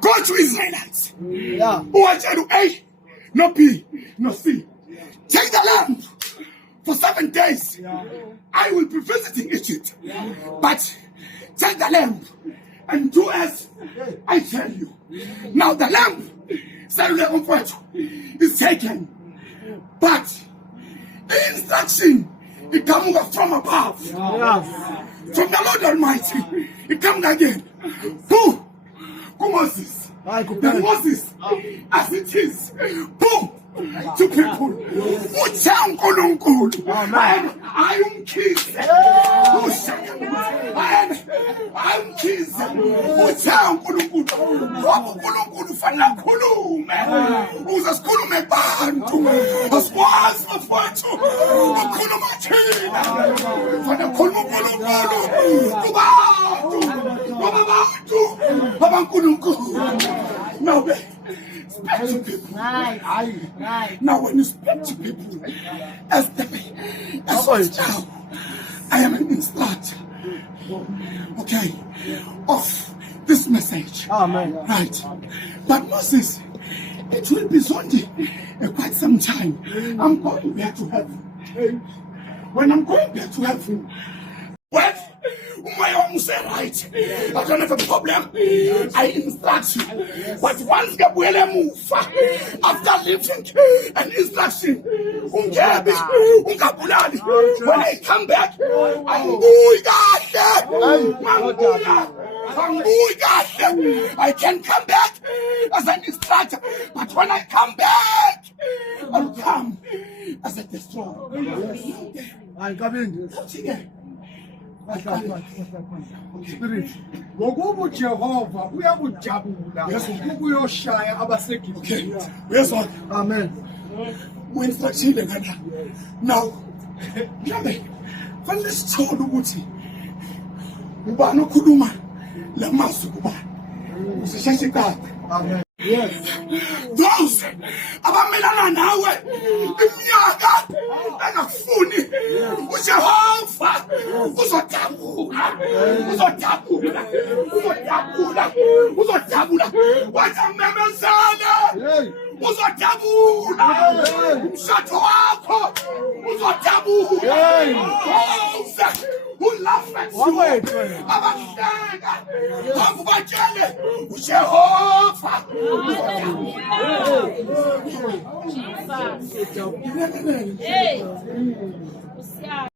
Go to Israelites. Watch A, no B, no C. Take the lamp for 7 days. I will be visiting Egypt. But take the lamp and do as I tell you. Now the lamp is taken. But the instruction it comes from above. From the Lord Almighty. It comes again. Who Moses. The Moses as it is. Boom. To people who tell I am Mkhize. I am Mkhize. Who tell fana khulume. Uzaskulume bantu. Askwazi bafowethu. Ukhuluma thina. Fana khuluma kubantu. Abankulunkulu. No, speak to people. Now, when you speak to people, as now, I am an instructor, okay, of this message. Amen. Right. But Moses, it will be Sunday quite some time. I'm going back to heaven. When I'm going back to heaven, what? My own say right. I don't have a problem. I instruct you. But once Gabriel move after lifting an instruction, when I come back, I can come back as an instructor. But when I come back, I'll come as a destroyer. I'm coming. Spirit. Gogo Jehovah, we are with Jabula. Yes, we are shy abaseki. Okay. Yes, Lord. Amen. When succeeding now, when this told Wuti, Ubano Kuduma, Lamasuba, Amen. Yes. Those about Melana now, Miaga, and a funny, which a half was a taboo, was a taboo, was a taboo, what a member was a taboo, shut up, was a taboo, who laugh at you, I'm a